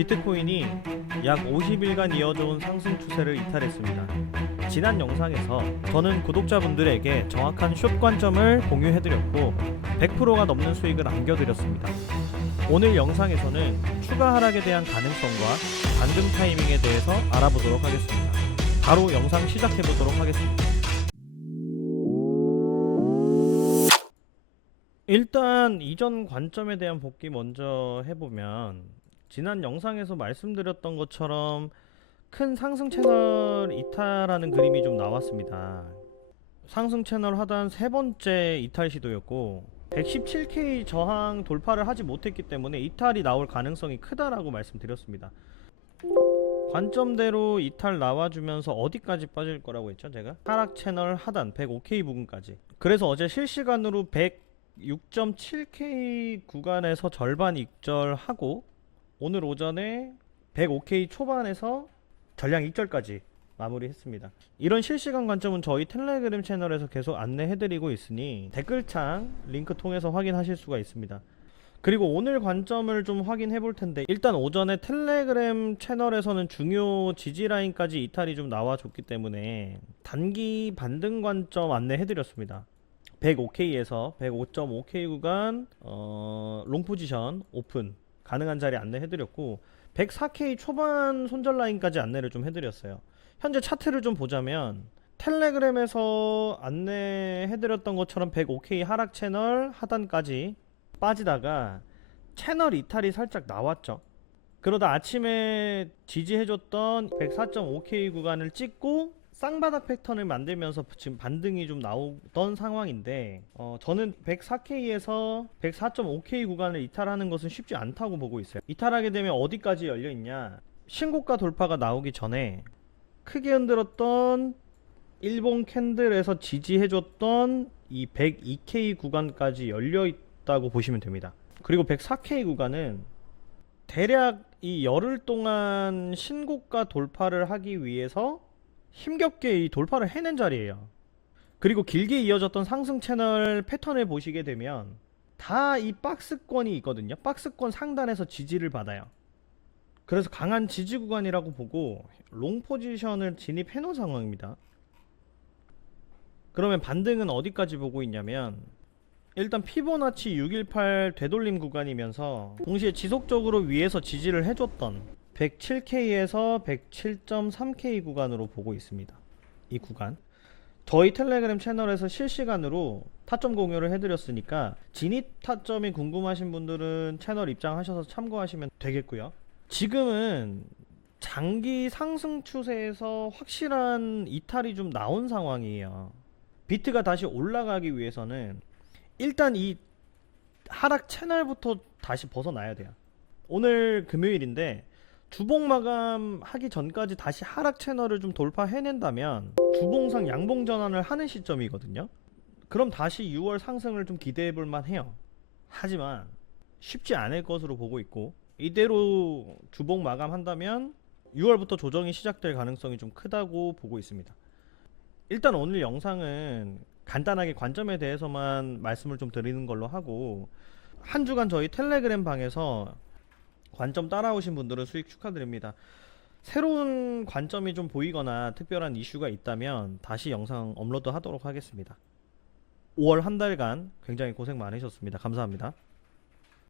비트코인이 약 50일간 이어져온 상승 추세를 이탈했습니다. 지난 영상에서 저는 구독자분들에게 정확한 숏 관점을 공유해드렸고 100%가 넘는 수익을 안겨드렸습니다. 오늘 영상에서는 추가 하락에 대한 가능성과 반등 타이밍에 대해서 알아보도록 하겠습니다. 바로 영상 시작해보도록 하겠습니다. 일단 이전 관점에 대한 복귀 먼저 해보면 지난 영상에서 말씀드렸던 것처럼 큰 상승 채널 이탈하는 그림이 좀 나왔습니다. 상승 채널 하단 세 번째 이탈 시도였고 117K 저항 돌파를 하지 못했기 때문에 이탈이 나올 가능성이 크다라고 말씀드렸습니다. 관점대로 이탈 나와주면서 어디까지 빠질 거라고 했죠 제가? 하락 채널 하단 105K 부근까지 그래서 어제 실시간으로 106.7K 구간에서 절반 익절하고 오늘 오전에 105K 초반에서 전량 익절까지 마무리했습니다. 이런 실시간 관점은 저희 텔레그램 채널에서 계속 안내해드리고 있으니 댓글창 링크 통해서 확인하실 수가 있습니다. 그리고 오늘 관점을 좀 확인해 볼 텐데 일단 오전에 텔레그램 채널에서는 중요 지지 라인까지 이탈이 좀 나와줬기 때문에 단기 반등 관점 안내해 드렸습니다. 105K에서 105.5K 구간 어, 롱 포지션 오픈 가능한 자리 안내해 드렸고 104K 초반 손절 라인까지 안내를 좀 해드렸어요. 현재 차트를 좀 보자면 텔레그램에서 안내해드렸던 것처럼 105K 하락 채널 하단까지 빠지다가 채널 이탈이 살짝 나왔죠. 그러다 아침에 지지해줬던 104.5K 구간을 찍고 쌍바닥 패턴을 만들면서 지금 반등이 좀 나오던 상황인데 어, 저는 104K에서 104.5K 구간을 이탈하는 것은 쉽지 않다고 보고 있어요. 이탈하게 되면 어디까지 열려 있냐? 신고가 돌파가 나오기 전에 크게 흔들었던 일본 캔들에서 지지해줬던 이 102K 구간까지 열려 있다고 보시면 됩니다. 그리고 104K 구간은 대략 이 열흘 동안 신고가 돌파를 하기 위해서 힘겹게 이 돌파를 해낸 자리예요. 그리고 길게 이어졌던 상승 채널 패턴을 보시게 되면 다 이 박스권이 있거든요. 박스권 상단에서 지지를 받아요. 그래서 강한 지지 구간이라고 보고 롱 포지션을 진입해 놓은 상황입니다. 그러면 반등은 어디까지 보고 있냐면 일단 피보나치 618 되돌림 구간이면서 동시에 지속적으로 위에서 지지를 해줬던 107K에서 107.3K 구간으로 보고 있습니다. 이 구간. 저희 텔레그램 채널에서 실시간으로 타점 공유를 해드렸으니까 진입 타점이 궁금하신 분들은 채널 입장하셔서 참고하시면 되겠고요. 지금은 장기 상승 추세에서 확실한 이탈이 좀 나온 상황이에요. 비트가 다시 올라가기 위해서는 일단 이 하락 채널부터 다시 벗어나야 돼요. 오늘 금요일인데 주봉 마감 하기 전까지 다시 하락 채널을 좀 돌파해낸다면 주봉상 양봉 전환을 하는 시점이거든요. 그럼 다시 6월 상승을 좀 기대해 볼 만 해요. 하지만 쉽지 않을 것으로 보고 있고 이대로 주봉 마감한다면 6월부터 조정이 시작될 가능성이 좀 크다고 보고 있습니다. 일단 오늘 영상은 간단하게 관점에 대해서만 말씀을 좀 드리는 걸로 하고 한 주간 저희 텔레그램 방에서 관점 따라오신 분들은 수익 축하드립니다. 새로운 관점이 좀 보이거나 특별한 이슈가 있다면 다시 영상 업로드 하도록 하겠습니다. 5월 한 달간 굉장히 고생 많으셨습니다. 감사합니다.